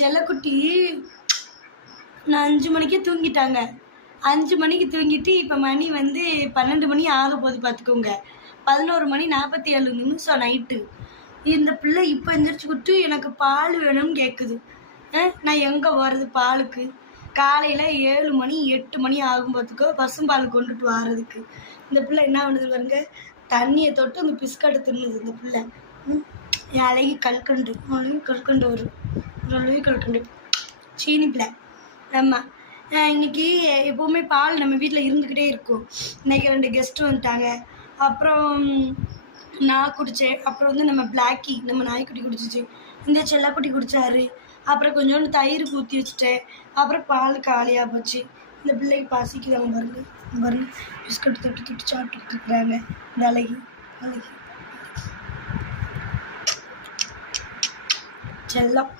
செல்லக்குட்டி நான் 5 மணிக்கே தூங்கிட்டாங்க. 5 மணிக்கு தூங்கிட்டு இப்போ மணி வந்து 12 மணி ஆக போகுது பார்த்துக்கோங்க. 11 மணி 47 நிமிஷம் நைட்டு. இந்த பிள்ளை இப்போ எந்திரிச்சுக்கிட்டு எனக்கு பால் வேணும்னு கேட்குது. நான் எங்கே போகிறது பாலுக்கு? காலையில் 7 மணி 8 மணி ஆகும் பார்த்துக்கோ பசும்பால் கொண்டுட்டு வர்றதுக்கு. இந்த பிள்ளை என்ன பண்ணுது பாருங்க, தண்ணியை தொட்டு அந்த பிஸ்கட்டை தின்னுது இந்த பிள்ளை. அழகி கல்கண்டு கல்கண்டு வரும், அழகி கல்கண்டு சீனி பிள்ளை. ஆமாம், இன்னைக்கு எப்போவுமே பால் நம்ம வீட்டில் இருந்துக்கிட்டே இருக்கும். இன்றைக்கி 2 கெஸ்ட்டு வந்துட்டாங்க. அப்புறம் நான் குடித்தேன். அப்புறம் வந்து நம்ம பிளாக்கி நம்ம நாய்க்குட்டி குடிச்சிச்சு. இந்த செல்லக்குட்டி குடித்தாரு. அப்புறம் கொஞ்சோண்டு தயிர் ஊற்றி வச்சுட்டேன். அப்புறம் பால் காலியாக போச்சு. இந்த பிள்ளைக்கு பசிக்குதாங்க பாருங்க பாருங்க, பிஸ்கட் தொட்டு தொட்டு சாப்பிட்டுக்கிட்டு இருக்கிறாங்க இந்த அழகி அழகி செல்லம்.